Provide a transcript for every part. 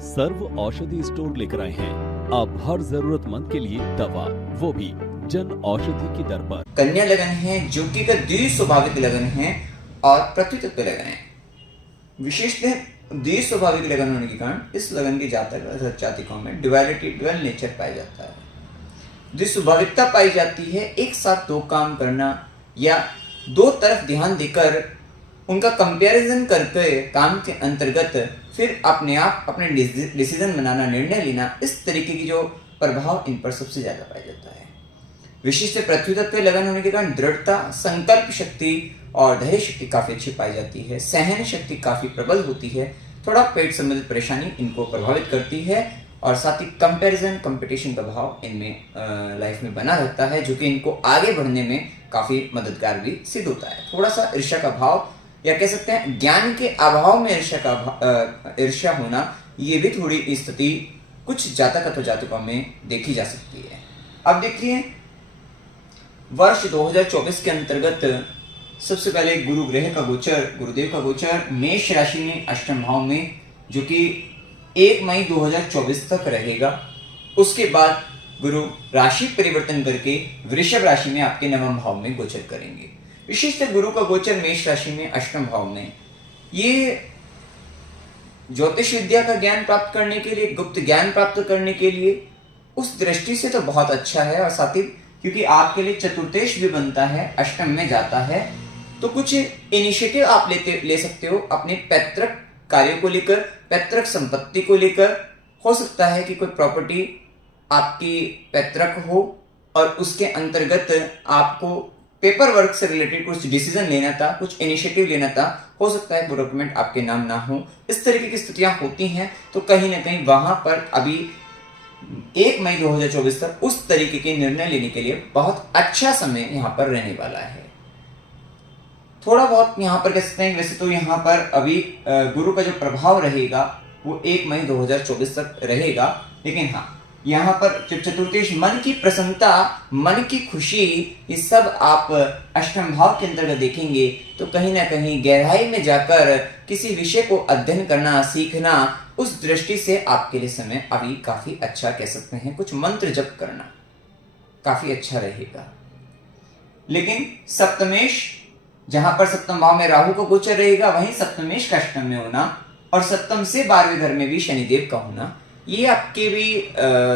सर्व औषधि स्टोर लेकर आए हैं अब हर जरूरतमंद के लिए दवा, वो भी जन औषधि की दर पर। कन्या लगन है जो कि का द्विस्वाभाविक लगन है और पृथ्वी तत्व लगन है। विशेषतः द्विस्वाभाविक लगन होने के कारण इस लगन के जातक जातिकों में ड्युअलिटी, ड्युअल नेचर पाया जाता है। द्विस्वाभाविकता पाई जाती है, एक साथ दो काम करना या दो तरफ ध्यान देकर उनका कंपैरिजन करके काम के अंतर्गत फिर अपने आप अपने डिसीजन बनाना, निर्णय लेना, इस तरीके की जो प्रभाव इन पर सबसे ज्यादा पाया जाता है। विशिष्ट पृथ्वी तत्व लगन होने के कारण दृढ़ता, संकल्प शक्ति और धैर्य शक्ति काफी अच्छी पाई जाती है। सहन शक्ति काफी प्रबल होती है। थोड़ा पेट संबंधित परेशानी इनको प्रभावित करती है और साथ ही कंपैरिजन, कंपटीशन का भाव इनमें लाइफ में बना रहता है, जो कि इनको आगे बढ़ने में काफी मददगार भी सिद्ध होता है। थोड़ा सा ईर्ष्या का भाव या कह सकते हैं ज्ञान के अभाव में ईर्ष्या होना, ये भी थोड़ी स्थिति कुछ जातक अथवा जातकों में देखी जा सकती है। अब देखिए वर्ष 2024 के अंतर्गत सबसे पहले गुरु ग्रह का गोचर, गुरुदेव का गोचर मेष राशि में अष्टम भाव में, जो कि 1 मई 2024 तक रहेगा। उसके बाद गुरु राशि परिवर्तन करके वृषभ राशि में आपके नवम भाव में गोचर करेंगे। विशेषतः गुरु का गोचर मेष राशि में अष्टम भाव में, ये ज्योतिष विद्या का ज्ञान प्राप्त करने के लिए, गुप्त ज्ञान प्राप्त करने के लिए उस दृष्टि से तो बहुत अच्छा है। और साथ ही क्योंकि आपके लिए चतुर्थेश भी बनता है, अष्टम में जाता है, तो कुछ इनिशिएटिव आप ले सकते हो अपने पैतृक कार्यों को लेकर, पैतृक संपत्ति को लेकर। हो सकता है कि कोई प्रॉपर्टी आपकी पैतृक हो और उसके अंतर्गत आपको पेपर वर्क से रिलेटेड कुछ डिसीजन लेना था, कुछ इनिशिएटिव लेना था। हो सकता है वो डॉक्यूमेंट आपके नाम ना हो, इस तरीके की स्थितियां होती हैं। तो कहीं ना कहीं वहां पर अभी 1 मई 2024 तक उस तरीके के निर्णय लेने के लिए बहुत अच्छा समय यहाँ पर रहने वाला है। थोड़ा बहुत यहाँ पर कह सकते हैं, वैसे तो यहाँ पर अभी गुरु का जो प्रभाव रहेगा वो 1 मई 2024 तक रहेगा, लेकिन हाँ यहाँ पर जब चतुर्थेश मन की प्रसन्नता, मन की खुशी, ये सब आप अष्टम भाव के अंतर्गत देखेंगे तो कहीं ना कहीं गहराई में जाकर किसी विषय को अध्ययन करना, सीखना, उस दृष्टि से आपके लिए समय अभी काफी अच्छा कह सकते हैं। कुछ मंत्र जप करना काफी अच्छा रहेगा। लेकिन सप्तमेश, जहां पर सप्तम भाव में राहु का गोचर रहेगा, वहीं सप्तमेश का अष्टम में होना और सप्तम से 12वें घर में भी शनिदेव का होना, ये आपके भी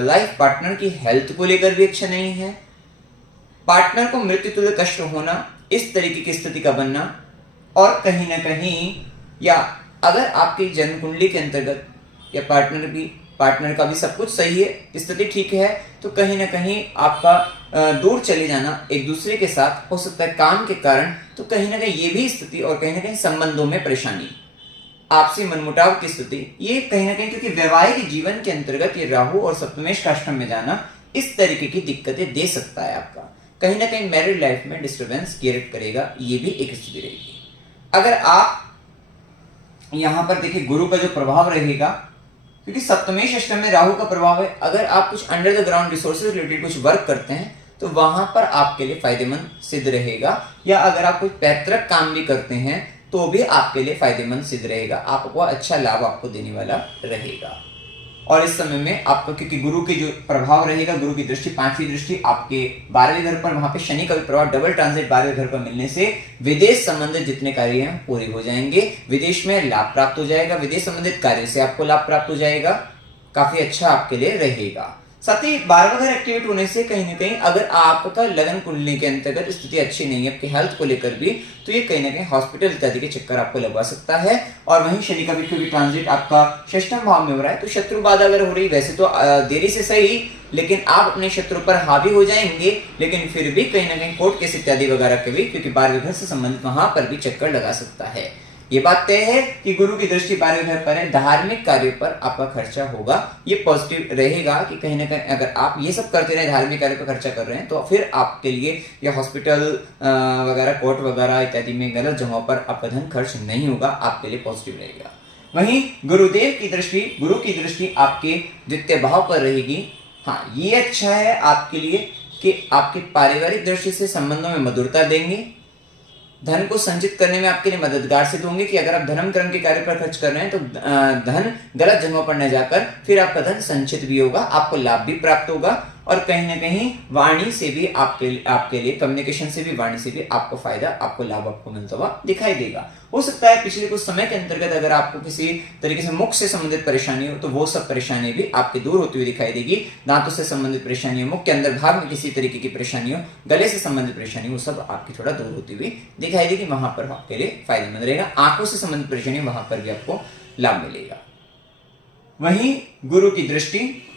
लाइफ पार्टनर की हेल्थ को लेकर भी अच्छा नहीं है। पार्टनर को मृत्यु तुल्य कष्ट होना, इस तरीके की स्थिति का बनना, और कहीं ना कहीं या अगर आपकी जन्म कुंडली के अंतर्गत या पार्टनर का भी सब कुछ सही है, स्थिति ठीक है, तो कहीं ना कहीं आपका दूर चले जाना एक दूसरे के साथ हो सकता है काम के कारण। तो कहीं ना कहीं ये भी स्थिति और कहीं ना कहीं संबंधों में परेशानी, आपसी मनमुटाव की स्थिति, ये कहीं ना कहीं क्योंकि वैवाहिक जीवन के अंतर्गत ये राहु और सप्तमेश का अष्टम में जाना इस तरीके की दिक्कतें दे सकता है। आपका कहीं ना कहीं मैरिड लाइफ में डिस्टर्बेंस क्रिएट करेगा, ये भी एक स्थिति रहेगी। अगर आप यहां पर देखिए गुरु का जो प्रभाव रहेगा, क्योंकि सप्तमेश अष्टम में राहु का प्रभाव है, अगर आप कुछ under the ground resources related कुछ वर्क करते हैं तो वहां पर आपके लिए फायदेमंद सिद्ध रहेगा। या अगर आप कोई पैतृक काम भी करते हैं तो भी आपके लिए फायदेमंद सिद्ध रहेगा, आपको अच्छा लाभ आपको देने वाला रहेगा। और इस समय में आपको क्योंकि गुरु के जो प्रभाव रहेगा, गुरु की दृष्टि, 5वीं दृष्टि आपके 12वें घर पर, वहां पे शनि का भी प्रभाव, डबल ट्रांजिट 12वें घर पर मिलने से विदेश संबंधित जितने कार्य हैं पूरे हो जाएंगे। विदेश में लाभ प्राप्त हो जाएगा, विदेश संबंधित कार्य से आपको लाभ प्राप्त हो जाएगा, काफी अच्छा आपके लिए रहेगा। साथ ही 12वां घर एक्टिवेट होने से कहीं ना कहीं अगर आपका लगन कुंडली के अंतर्गत स्थिति अच्छी नहीं है आपकी हेल्थ को लेकर भी, तो ये कहीं ना कहीं हॉस्पिटल इत्यादि के चक्कर आपको लगवा सकता है। और वहीं शनि का भी ट्रांजिट आपका षष्ठम भाव में हो रहा है, तो शत्रु बाधा अगर हो रही, वैसे तो देरी से सही, लेकिन आप अपने शत्रु पर हावी हो जाएंगे, लेकिन फिर भी कहीं ना कहीं कोर्ट केस इत्यादि वगैरह के भी, क्योंकि 12वें घर से संबंधित वहां पर भी चक्कर लगा सकता है। ये बात तय है कि गुरु की दृष्टि 12वें घर पर है, धार्मिक कार्यों पर आपका खर्चा होगा, ये पॉजिटिव रहेगा कि कहीं ना कहीं अगर आप ये सब करते रहे, धार्मिक कार्यों पर खर्चा कर रहे हैं, तो फिर आपके लिए या हॉस्पिटल वगैरह, कोर्ट वगैरह इत्यादि में गलत जगहों पर आपका धन खर्च नहीं होगा, आपके लिए पॉजिटिव रहेगा। वहीं गुरुदेव की दृष्टि, गुरु की दृष्टि आपके द्वितीय भाव पर रहेगी। हाँ, ये अच्छा है आपके लिए कि आपके पारिवारिक दृष्टि से संबंधों में मधुरता देंगे, धन को संचित करने में आपके लिए मददगार सिद्ध होंगे कि अगर आप धर्म कर्म के कार्य पर खर्च कर रहे हैं तो धन गलत जगहों पर न जाकर फिर आपका धन संचित भी होगा, आपको लाभ भी प्राप्त होगा और कहीं ना कहीं वाणी से भी आपके लिए कम्युनिकेशन से भी, वाणी से भी आपको फायदा, आपको लाभ आपको मिलता हुआ दिखाई देगा। हो सकता है पिछले कुछ समय के अंतर्गत अगर आपको किसी तरीके से मुख से संबंधित परेशानी हो तो वो सब परेशानी भी आपके दूर होती हुई दिखाई देगी। दांतों से संबंधित परेशानी हो, मुख के अंदर भाग में किसी तरीके की परेशानी हो, गले से संबंधित परेशानी हो, वो सब आपकी थोड़ा दूर होती हुई दिखाई देगी, वहां पर आपके लिए फायदेमंद रहेगा। आंखों से संबंधित परेशानी वहां पर भी आपको लाभ मिलेगा। वहीं गुरु की दृष्टि,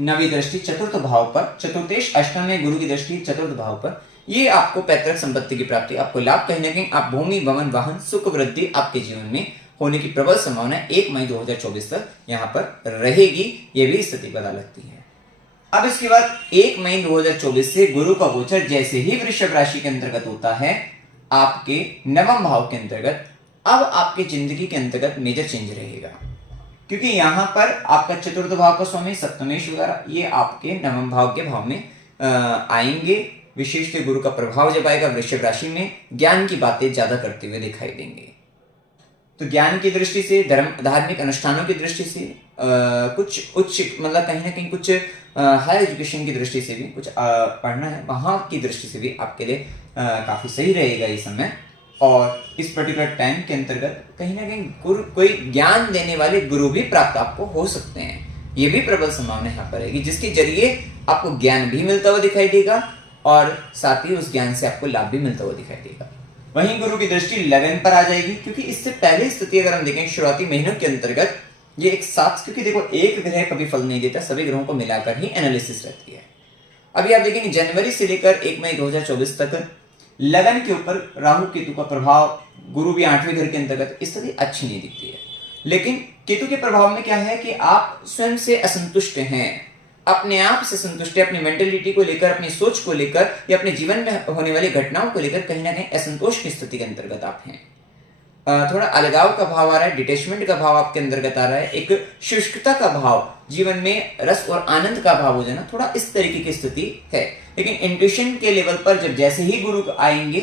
नवी दृष्टि चतुर्थ भाव पर, चतुर्थेश अष्टम में गुरु की दृष्टि चतुर्थ भाव पर, ये आपको पैतृक संपत्ति की प्राप्ति, आपको लाभ, कहीं ना कहीं आप भूमि, भवन, वाहन, सुख वृद्धि आपके जीवन में होने की प्रबल संभावना 1 मई 2024 तक यहाँ पर रहेगी। ये भी स्थिति पता लगती है। अब इसके बाद 1 मई 2024 से गुरु का गोचर जैसे ही वृषभ राशि के अंतर्गत होता है आपके नवम भाव के अंतर्गत, अब आपकी जिंदगी के अंतर्गत मेजर चेंज रहेगा, क्योंकि यहां पर आपका चतुर्थ भाव का स्वामी सप्तमेश वगैरह ये आपके नवम भाव के भाव में आएंगे। विशेषतः गुरु का प्रभाव जब आएगा वृषभ राशि में, ज्ञान की बातें ज्यादा करते हुए दिखाई देंगे। तो ज्ञान की दृष्टि से, धार्मिक अनुष्ठानों की दृष्टि से, कुछ उच्च मतलब कहीं ना कहीं कुछ हायर एजुकेशन की दृष्टि से भी कुछ पढ़ना है, वहां की दृष्टि से भी आपके लिए काफी सही रहेगा ये समय। और इस पर्टिकुलर टाइम के अंतर्गत कहीं ना कहीं गुरु, कोई ज्ञान देने वाले गुरु भी प्राप्त आपको हो सकते हैं। ये भी प्रबल संभावना यहाँ पर रहेगी, जिसके जरिए आपको ज्ञान भी मिलता हुआ दिखाई देगा और साथ ही उस ज्ञान से आपको लाभ भी मिलता हुआ दिखाई देगा। वहीं गुरु की दृष्टि लगन पर आ जाएगी, क्योंकि इससे पहले स्थिति अगर हम देखें शुरुआती महीनों के अंतर्गत ये एक साथ, क्योंकि देखो एक ग्रह कभी फल नहीं देता, सभी ग्रहों को मिलाकर ही एनालिसिस रहती है। अभी आप देखेंगे जनवरी से लेकर 1 मई 2024 तक लगन के ऊपर राहु केतु का प्रभाव, गुरु भी 8वें घर के अंतर्गत, स्थिति अच्छी नहीं दिखती है। लेकिन केतु के प्रभाव में क्या है कि आप स्वयं से असंतुष्ट हैं, अपने आप से संतुष्ट है, अपनी मेंटेलिटी को लेकर, अपनी सोच को लेकर या अपने जीवन में होने वाली घटनाओं को लेकर कहीं ना कहीं असंतोष की स्थिति के अंतर्गत आप हैं। थोड़ा अलगाव का भाव आ रहा है, डिटेचमेंट का भाव आपके अंतर्गत आ रहा है, एक शुष्कता का भाव, जीवन में रस और आनंद का भाव हो जाना, थोड़ा इस तरीके की स्थिति है। लेकिन इंट्यूशन के लेवल पर जब जैसे ही गुरु आएंगे,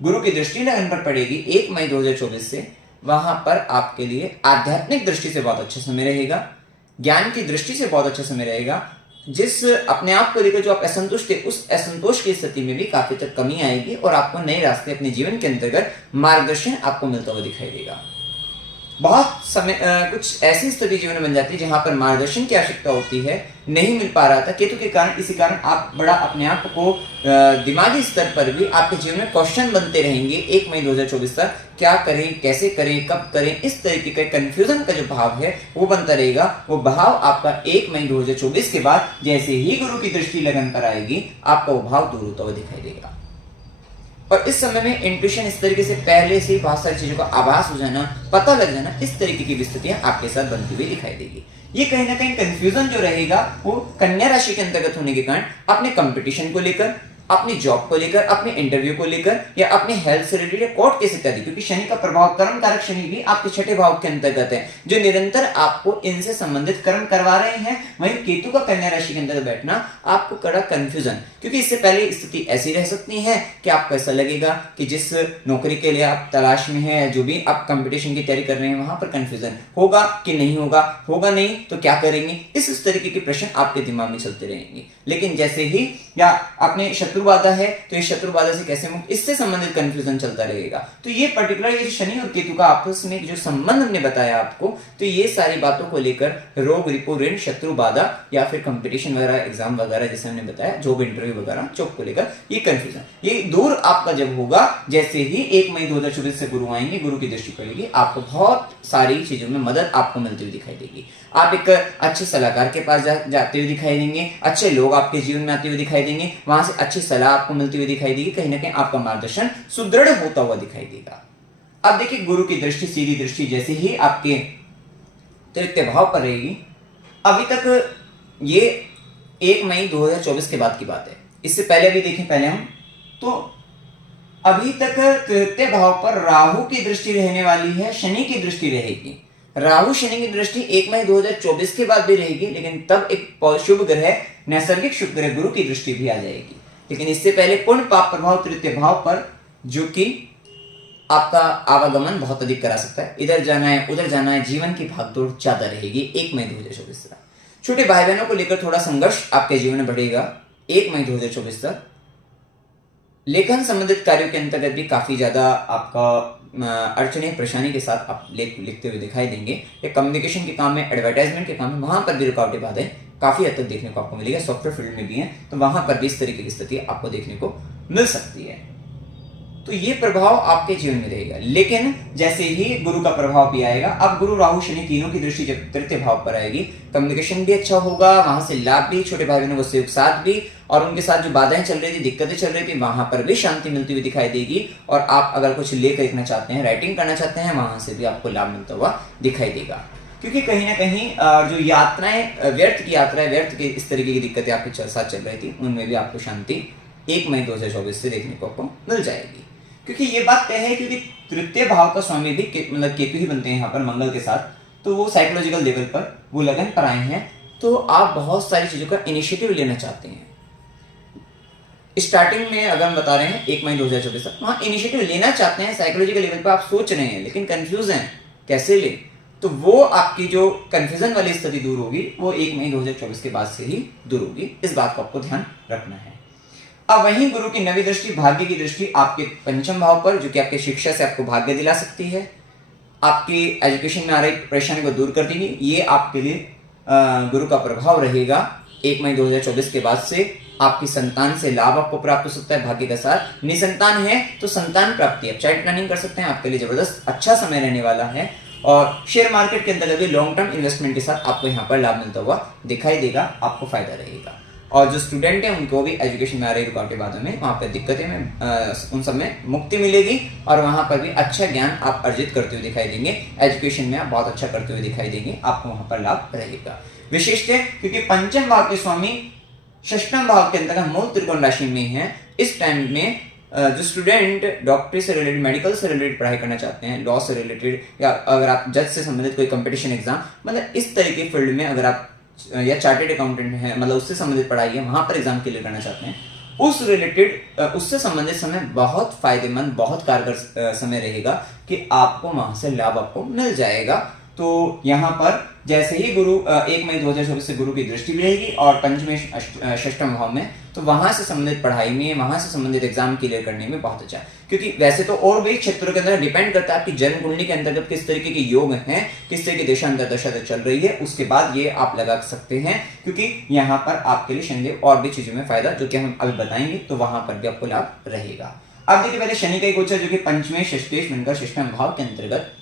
गुरु की दृष्टि लगन पर पड़ेगी 1 मई 2024 से, वहां पर आपके लिए आध्यात्मिक दृष्टि से बहुत अच्छा समय रहेगा, ज्ञान की दृष्टि से बहुत अच्छा समय रहेगा। जिस अपने आप को लेकर जो आप असंतुष्ट है, उस असंतोष की स्थिति में भी काफी तक कमी आएगी और आपको नए रास्ते अपने जीवन के अंतर्गत मार्गदर्शन आपको मिलता हुआ दिखाई देगा। बहुत समय कुछ ऐसी स्थिति जीवन में बन जाती है जहां पर मार्गदर्शन की आवश्यकता होती है, नहीं मिल पा रहा था केतु के कारण। इसी कारण आप बड़ा अपने आप को दिमागी स्तर पर भी आपके जीवन में क्वेश्चन बनते रहेंगे 1 मई 2024 तक, क्या करें, कैसे करें, कब करें, इस तरीके का कंफ्यूजन का जो भाव है वो बनता रहेगा। वो भाव आपका 1 मई 2024 के बाद जैसे ही गुरु की दृष्टि लगन पर आएगी, आपका वो भाव दूर होता हुआ दिखाई देगा। और इस समय में इंट्यूशन इस तरीके से पहले से ही बहुत सारी चीजों का आभास हो जाना, पता लग जाना, इस तरीके की स्थितियां आपके साथ बनती हुई दिखाई देगी। ये कहीं ना कहीं कंफ्यूजन जो रहेगा वो कन्या राशि के अंतर्गत होने के कारण अपने कंपटीशन को लेकर, अपनी जॉब को लेकर, अपने इंटरव्यू को लेकर या अपने हेल्थ से रिलेटेड कोर्ट केस इत्यादि, क्योंकि शनि का प्रभाव, कर्म कारक शनि भी आपके 6ठे भाव के अंतर्गत है, जो निरंतर आपको इनसे संबंधित कर्म करवा रहे हैं। वहीं केतु का कन्या राशि के अंदर बैठना आपको कड़ा कंफ्यूजन, क्योंकि इससे पहले स्थिति ऐसी रह सकती है कि आपको ऐसा लगेगा कि जिस नौकरी के लिए आप तलाश में है, जो भी आप कंपटीशन की तैयारी कर रहे हैं, वहां पर कंफ्यूजन होगा कि नहीं होगा, होगा नहीं तो क्या करेंगे, इस तरीके के प्रश्न आपके दिमाग में चलते रहेंगे। लेकिन जैसे ही या अपने शत्रु बाधा है तो ये शत्रु बाधा से कैसे मुक्त, इससे संबंधित कंफ्यूजन चलता रहेगा। तो ये पर्टिकुलर ये शनि और केतु का आपस में जो संबंध हमने बताया आपको, तो ये सारी बातों को लेकर रोग, रिपो, ऋण, शत्रु बाधा या फिर कंपटीशन वगैरह, एग्जाम वगैरह जैसे हमने बताया, जॉब इंटरव्यू वगैरह, जॉब को लेकर ये कंफ्यूजन, ये दूर आपका जब होगा, जैसे ही 1 मई 2024 से गुरु आएंगे, गुरु की दृष्टि पड़ेगी, आपको बहुत सारी चीजों में मदद आपको मिलती हुई दिखाई देगी। आप एक अच्छे सलाहकार के पास जाते हुए दिखाई देंगे, अच्छे लोग आपके जीवन में आते हुए दिखाई देंगे, वहां से अच्छी सलाह आपको मिलती हुई दिखाई देगी, कहीं ना कहीं आपका मार्गदर्शन सुदृढ़ होता हुआ दिखाई देगा। अब देखिए गुरु की दृष्टि, सीधी दृष्टि जैसे ही आपके तृतीय भाव पर रहेगी, अभी तक ये 1 मई 2024 के बाद की बात है, इससे पहले भी देखें पहले हम तो अभी तक तृतीय भाव पर राहु की दृष्टि रहने वाली है, शनि की दृष्टि रहेगी। राहु शनि की दृष्टि 1 मई 2024 के बाद भी रहेगी, लेकिन तब एक शुभ ग्रह, नैसर्गिक शुभ ग्रह गुरु की दृष्टि भी आ जाएगी। लेकिन इससे पहले पूर्ण पाप प्रभाव तृतीय भाव पर जो कि आपका आवागमन बहुत अधिक करा सकता है। इधर जाना है उधर जाना है, जीवन की भागदौड़ ज्यादा रहेगी 1 मई 2024 तक। छोटे भाई बहनों को लेकर थोड़ा संघर्ष आपके जीवन में बढ़ेगा 1 मई 2024 तक। लेखन संबंधित कार्यों के अंतर्गत भी काफी ज्यादा आपका अड़चने परेशानी के साथ आप लिखते हुए दिखाई देंगे। या कम्युनिकेशन के काम में, एडवर्टाइजमेंट के काम में, वहां पर भी रुकावटें बाधाएं काफी हद तक देखने को आपको मिलेगा। सॉफ्टवेयर फील्ड में भी है तो वहां पर भी इस तरीके की स्थिति आपको देखने को मिल सकती है। तो ये प्रभाव आपके जीवन में रहेगा। लेकिन जैसे ही गुरु का प्रभाव भी आएगा, अब गुरु राहु शनि तीनों की दृष्टि जब तृतीय भाव पर आएगी, कम्युनिकेशन भी अच्छा होगा, वहां से लाभ भी, छोटे भाई बहनों को सहयोग साथ भी, और उनके साथ जो बाधाएं चल रही थी, दिक्कतें चल रही थी, वहां पर भी शांति मिलती हुई दिखाई देगी। और आप अगर कुछ लेकर लिखना चाहते हैं, राइटिंग करना चाहते हैं, वहां से भी आपको लाभ मिलता हुआ दिखाई देगा। क्योंकि कहीं ना कहीं जो यात्राएं, व्यर्थ की इस तरीके की दिक्कतें आपके साथ चल रही थी, उनमें भी आपको शांति 1 मई 2024 से देखने को आपको मिल जाएगी। क्योंकि ये बात तय है, क्योंकि तृतीय भाव का स्वामी भी मतलब केतु ही बनते हैं यहाँ पर मंगल के साथ, तो वो साइकोलॉजिकल लेवल पर वो लगन पर आए हैं। तो आप बहुत सारी चीजों का इनिशिएटिव लेना चाहते हैं। स्टार्टिंग में अगर हम बता रहे हैं 1 मई 2024 तक, वहां इनिशिएटिव लेना चाहते हैं, साइकोलॉजिकल लेवल पर आप सोच रहे हैं, लेकिन कंफ्यूज हैं कैसे ले। तो वो आपकी जो कंफ्यूजन वाली स्थिति दूर होगी, वो 1 मई 2024 के बाद से ही दूर होगी। इस बात को आपको ध्यान रखना है। अब वहीं गुरु की नवी दृष्टि, भाग्य की दृष्टि आपके पंचम भाव पर, जो कि आपके शिक्षा से आपको भाग्य दिला सकती है, आपकी एजुकेशन में आ रही परेशानी को दूर कर देगी। ये आपके लिए गुरु का प्रभाव रहेगा 1 मई 2024 के बाद से। आपकी संतान से लाभ आपको प्राप्त हो सकता है भाग्य के साथ। निसंतान है तो संतान प्राप्ति, आप चाइल्ड प्लानिंग कर सकते हैं, आपके लिए जबरदस्त अच्छा समय रहने वाला है। और शेयर मार्केट के अंतर्गत भी लॉन्ग टर्म इन्वेस्टमेंट के साथ आपको यहाँ पर लाभ मिलता हुआ दिखाई देगा, आपको फायदा रहेगा। और जो स्टूडेंट हैं उनको भी एजुकेशन में आ रही रुकावटें बातों में, वहाँ पर दिक्कतें में उन सब में मुक्ति मिलेगी, और वहाँ पर भी अच्छा ज्ञान आप अर्जित करते हुए दिखाई देंगे। एजुकेशन में आप बहुत अच्छा करते हुए दिखाई देंगे, आपको वहाँ पर लाभ रहेगा। विशेष है क्योंकि पंचम भाव के स्वामी षष्ठम भाव के अंतर्गत मूल त्रिकोण राशि में है। इस टाइम में जो स्टूडेंट डॉक्टरी से रिलेटेड, मेडिकल से रिलेटेड पढ़ाई करना चाहते हैं, लॉ से रिलेटेड, या अगर आप जज से संबंधित कोई कंपटीशन एग्जाम, मतलब इस तरह के फील्ड में अगर आप, या चार्टेड अकाउंटेंट है, मतलब उससे संबंधित पढ़ाई है, वहां पर एग्जाम क्लियर करना चाहते हैं, उस रिलेटेड उससे संबंधित समय बहुत फायदेमंद, बहुत कारगर समय रहेगा कि आपको वहां से लाभ आपको मिल जाएगा। तो यहाँ पर जैसे ही गुरु 1 मई 2024 से गुरु की दृष्टि रहेगी और पंचमें षष्ठम भाव में, तो वहां से संबंधित पढ़ाई में, वहां से संबंधित एग्जाम क्लियर करने में बहुत अच्छा है। क्योंकि वैसे तो और भी क्षेत्रों के अंदर डिपेंड करता है आपकी जन्म कुंडली के अंतर्गत किस तरीके के योग हैं, किस तरह की दिशा अंतर्दशा चल रही है, उसके बाद ये आप लगा सकते हैं। क्योंकि यहाँ पर आपके लिए शनिदेव और भी चीजों में फायदा, जो कि हम अभी बताएंगे, तो वहां पर भी आपको लाभ रहेगा। अब देखिए पहले शनि का गोचर, जो कि पंचमें षष्ठेश बनकर षष्ठम भाव के अंतर्गत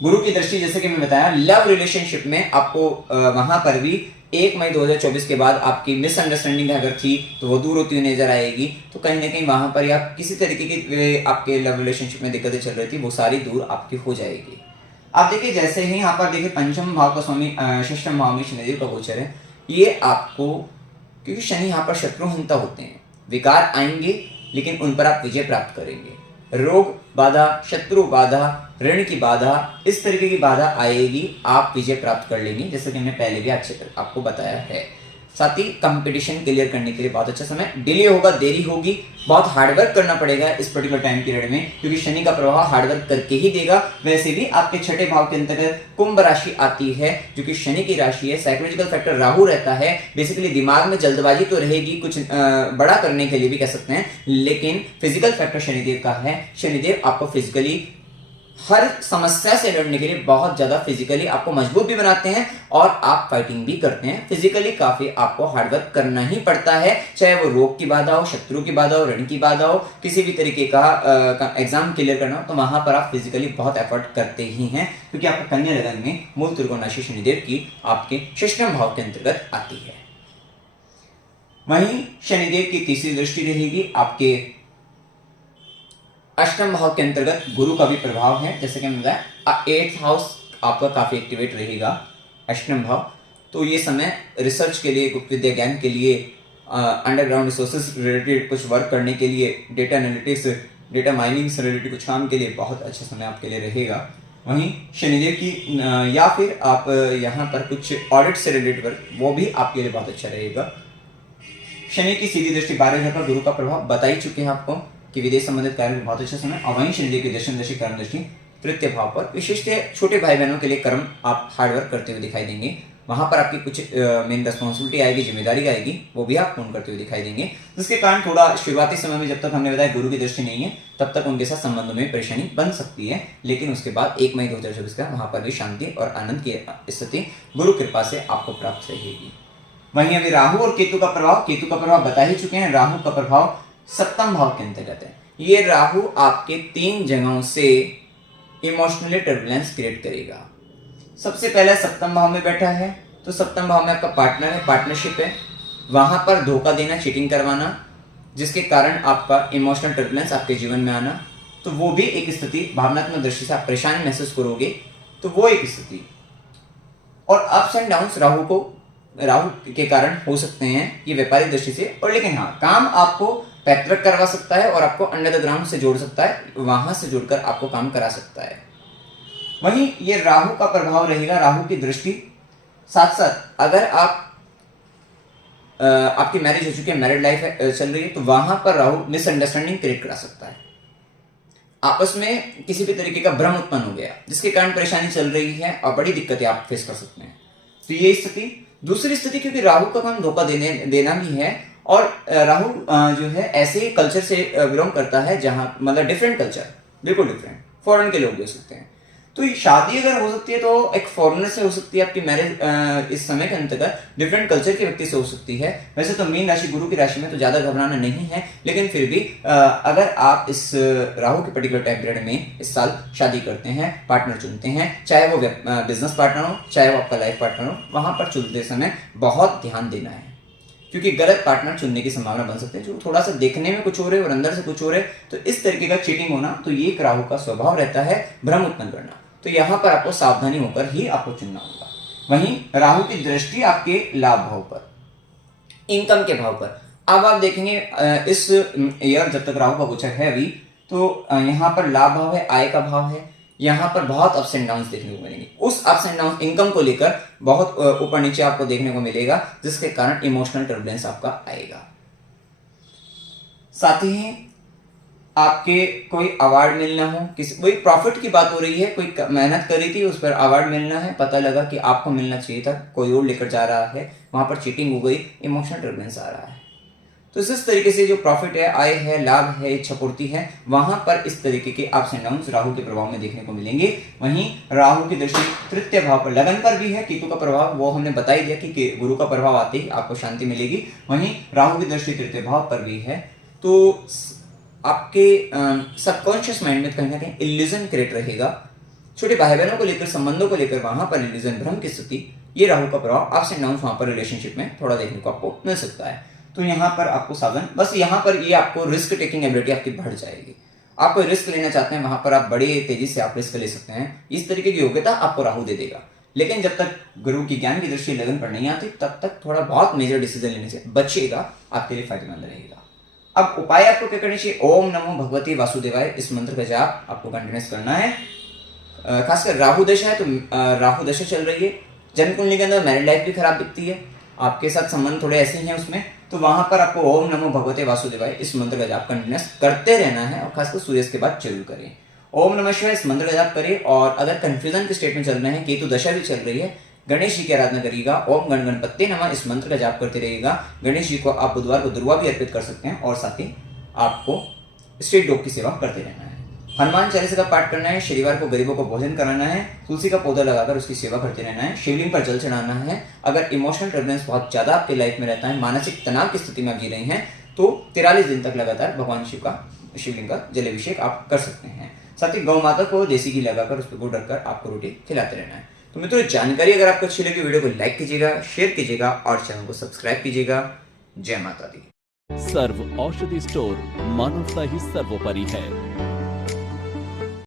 गुरु की दृष्टि, जैसे कि मैं बताया, लव रिलेशनशिप में आपको वहां पर भी 1 मई 2024 के बाद आपकी मिसअंडरस्टैंडिंग अगर थी तो वो दूर होती हुई नजर आएगी। तो कहीं ना कहीं वहां पर या किसी तरीके की आपके लव रिलेशनशिप में दिक्कतें चल रही थी, वो सारी दूर आपकी हो जाएगी। आप देखिए जैसे ही यहाँ पर देखिए पंचम भाव का स्वामी षष्ठम भाव में शनिदेव का गोचर है, ये आपको, क्योंकि शनि यहाँ पर शत्रुहीनता होते हैं, विकार आएंगे लेकिन उन पर आप विजय प्राप्त करेंगे। रोग बाधा, शत्रु बाधा, ऋण की बाधा, इस तरीके की बाधा आएगी, आप विजय प्राप्त कर लेंगे, जैसे कि हमने पहले भी आपको बताया है। साथ ही कंपटीशन क्लियर करने के लिए बहुत अच्छा समय। डिले होगा, देरी होगी, बहुत हार्डवर्क करना पड़ेगा इस पर्टिकुलर टाइम पीरियड में, क्योंकि शनि का प्रभाव हार्डवर्क करके ही देगा। वैसे भी आपके छठे भाव के अंतर्गत कुंभ राशि आती है, जो कि शनि की राशि है। साइकोलॉजिकल फैक्टर राहु रहता है। बेसिकली दिमाग में जल्दबाजी तो रहेगी, कुछ बड़ा करने के लिए भी कह सकते हैं, लेकिन फिजिकल फैक्टर शनिदेव का है। शनिदेव आपको फिजिकली हर समस्या से लड़ने के लिए बहुत ज्यादा फिजिकली आपको मजबूत भी बनाते हैं, और आप फाइटिंग भी करते हैं। फिजिकली काफी आपको हार्डवर्क करना ही पड़ता है, चाहे वो रोग की बाधा हो, शत्रु की बाधा हो, ऋण की बाधा हो, किसी भी तरीके का एग्जाम क्लियर करना हो, तो वहां पर आप फिजिकली बहुत एफर्ट करते ही हैं, क्योंकि आपका कन्या लगन में मूल त्रिकोण राशि शनिदेव की आपके षष्ठम भाव के अंतर्गत आती है। वहीं शनिदेव की तीसरी दृष्टि रहेगी आपके अष्टम भाव के अंतर्गत। गुरु का भी प्रभाव है, जैसे कि मैंने बताया 8th हाउस आपका काफी एक्टिवेट रहेगा, अष्टम भाव। तो ये समय रिसर्च के लिए, गुप्त विद्या ज्ञान के लिए, अंडरग्राउंड रिसोर्सेज रिलेटेड कुछ वर्क करने के लिए, डेटा एनालिटिक्स, डेटा माइनिंग से रिलेटेड कुछ काम के लिए बहुत अच्छा समय आपके लिए रहेगा। वहीं शनिदेव की या फिर आप यहाँ पर कुछ ऑडिट से रिलेटेड वर्क, वो भी आपके लिए बहुत अच्छा रहेगा। शनि की सीधी दृष्टि 12 घर पर, गुरु का प्रभाव बता ही चुके हैं आपको। कि विदेश संबंधित कार्य बहुत अच्छा समय। और वहीं शनिदेव की दशम दशा कर्म दृष्टि तृतीय भाव पर, विशेषतः छोटे भाई बहनों के लिए कर्म आप हार्डवर्क करते हुए दिखाई देंगे। वहां पर आपकी कुछ मेन रिस्पॉन्सिबिलिटी आएगी, जिम्मेदारी आएगी, वो भी आप पूर्ण करते हुए दिखाई देंगे, जिसके कारण थोड़ा शुरुआती समय में, जब तक हमने बताया गुरु की दृष्टि नहीं है, तब तक उनके साथ संबंधों में परेशानी बन सकती है। लेकिन उसके बाद 1 मई 2024 का वहां पर भी शांति और आनंद की स्थिति गुरु कृपा से आपको प्राप्त रहेगी। वहीं अभी राहु और केतु का प्रभाव बता ही चुके हैं। राहु का प्रभाव सप्तम भाव के अंतर्गत है। ये राहु आपके 3 जगहों से इमोशनली टर्बुलेंस क्रिएट करेगा। सबसे पहले सप्तम भाव में बैठा है, तो सप्तम भाव में आपका पार्टनर है, पार्टनरशिप है। वहां पर धोखा देना, चीटिंग करवाना, जिसके कारण आपका इमोशनल टर्बुलेंस आपके जीवन में आना, तो वो भी एक स्थिति। भावनात्मक दृष्टि से आप परेशानी महसूस करोगे, तो वो एक स्थिति। और अप्स एंड डाउन्स राहु के कारण हो सकते हैं, ये व्यापारिक दृष्टि से। और लेकिन हाँ, काम आपको पैतृक करवा सकता है और आपको अंडर द ग्राउंड से जोड़ सकता है, वहां से जुड़कर आपको काम करा सकता है। वहीं ये राहु का प्रभाव रहेगा, राहु की दृष्टि। साथ साथ अगर आपकी मैरिज हो चुकी है, मैरिड लाइफ चल रही है, तो वहां पर राहु मिसअंडरस्टैंडिंग क्रिएट करा सकता है। आपस में किसी भी तरीके का भ्रम उत्पन्न हो गया, जिसके कारण परेशानी चल रही है और बड़ी दिक्कतें आप फेस कर सकते हैं। तो ये स्थिति। दूसरी स्थिति, क्योंकि राहु का काम धोखा देना भी है, और राहु जो है ऐसे कल्चर से बिलोंग करता है जहां मतलब डिफरेंट कल्चर, बिल्कुल डिफरेंट, फॉरेन के लोग भी हो सकते हैं। तो ये शादी अगर हो सकती है तो एक फॉरेनर से हो सकती है आपकी मैरिज, इस समय के अंतर्गत डिफरेंट कल्चर के व्यक्ति से हो सकती है। वैसे तो मीन राशि गुरु की राशि में तो ज्यादा घबराना नहीं है, लेकिन फिर भी अगर आप इस राहु के पर्टिकुलर टाइम पीरियड में इस साल शादी करते हैं, पार्टनर चुनते हैं, चाहे वो बिजनेस पार्टनर हो, चाहे वो आपका लाइफ पार्टनर हो, वहां पर चुनते समय बहुत ध्यान देना है, क्योंकि गलत पार्टनर चुनने की संभावना बन सकती है, जो थोड़ा सा देखने में कुछ हो रहे और अंदर से कुछ हो रहे। तो इस तरीके का चीटिंग होना, तो ये एक राहु का स्वभाव रहता है, भ्रम उत्पन्न करना। तो यहाँ पर आपको सावधानी होकर ही आपको चुनना होगा। वहीं राहु की दृष्टि आपके लाभ भाव पर, इनकम के भाव पर। अब आप देखेंगे इस ईयर जब तक राहु का गोचर है अभी, तो यहाँ पर लाभ भाव है, आय का भाव है, यहाँ पर बहुत अप्स एंड डाउन्स देखने को मिलेंगे। उस अप्स एंड डाउन इनकम को लेकर बहुत ऊपर नीचे आपको देखने को मिलेगा, जिसके कारण इमोशनल टर्बुलेंस आपका आएगा। साथ ही आपके कोई अवार्ड मिलना हो, किसी कोई प्रॉफिट की बात हो रही है, कोई मेहनत करी थी उस पर अवार्ड मिलना है, पता लगा कि आपको मिलना चाहिए था, कोई और लेकर जा रहा है, वहां पर चीटिंग हो गई, इमोशनल टर्बुलेंस आ रहा है। तो इस तरीके से जो प्रॉफिट है, आय है, लाभ है, इच्छा पूर्ति है, वहां पर इस तरीके के अप्स एंड डाउन्स राहु के प्रभाव में देखने को मिलेंगे। वहीं राहु की दृष्टि तृतीय भाव पर, लगन पर भी है। केतु का प्रभाव वो हमने बता ही दिया कि गुरु का प्रभाव आते ही आपको शांति मिलेगी। वहीं राहु की दृष्टि तृतीय भाव पर भी है, तो आपके सबकॉन्शियस माइंड में कहीं ना कहीं इल्यूजन क्रिएट रहेगा। छोटे भाई बहनों को लेकर, संबंधों को लेकर वहां पर इल्यूजन, भ्रम की स्थिति, ये राहु का प्रभाव अप्स एंड डाउन्स वहां पर रिलेशनशिप में थोड़ा देखने को आपको मिल सकता है। तो यहाँ पर आपको सावधान, बस यहाँ पर ये आपको रिस्क टेकिंग एबिलिटी आपकी बढ़ जाएगी। आप कोई रिस्क लेना चाहते हैं, वहां पर आप बड़ी तेजी से आप रिस्क ले सकते हैं। इस तरीके की योग्यता आपको राहु दे देगा। लेकिन जब तक गुरु की ज्ञान की दृष्टि लगन पर नहीं आती, तब तक थोड़ा बहुत मेजर डिसीजन लेने से बचिएगा, आपके लिए फायदेमंद रहेगा। अब उपाय आपको क्या करनी चाहिए? ओम नमो भगवती वासुदेवाय, इस मंत्र का जाप आपको कंटिन्यूस करना है। खासकर राहु दशा है, तो राहु दशा चल रही है, जन्म कुंडली के अंदर मैरिड लाइफ भी खराब दिखती है, आपके साथ संबंध थोड़े ऐसे ही हैं उसमें, तो वहां पर आपको ओम नमो भगवते वासुदेवाय इस मंत्र का जाप कंटिन्यूस करते रहना है। और खासकर सूर्यास्त के बाद जरूर करें। ओम नमः शिवाय इस मंत्र का जाप करें। और अगर कंफ्यूजन के स्टेट में चल रहे हैं, केतु दशा भी चल रही है, गणेश जी की आराधना करिएगा। ओम गण गणपति नमः इस मंत्र का जाप करते रहिएगा। गणेश जी को आप बुधवार को दुर्वा भी अर्पित कर सकते हैं, और साथ ही आपको स्ट्रीट डॉग की सेवा करते रहना है। हनुमान चालीसा का पाठ करना है। शनिवार को गरीबों को भोजन कराना है। तुलसी का पौधा लगाकर उसकी सेवा करते रहना है। शिवलिंग पर जल चढ़ाना है। अगर इमोशनल टर्बुलेंस बहुत ज्यादा आपकी लाइफ में रहता है, मानसिक तनाव की स्थिति में आप जी रहे हैं, तो 43 दिन तक लगातार भगवान शिव का शिवलिंग का जलाभिषेक आप कर सकते हैं। साथ ही गौ माता को देसी घी लगाकर उस पर गुड़ रखकर आपको रोटी खिलाते रहना है। तो मित्रों, जानकारी अगर आपको अच्छी लगी, वीडियो को लाइक कीजिएगा, शेयर कीजिएगा और चैनल को सब्सक्राइब कीजिएगा। जय माता दी। सर्व औषधि स्टोर, मानवता ही सर्वोपरि है।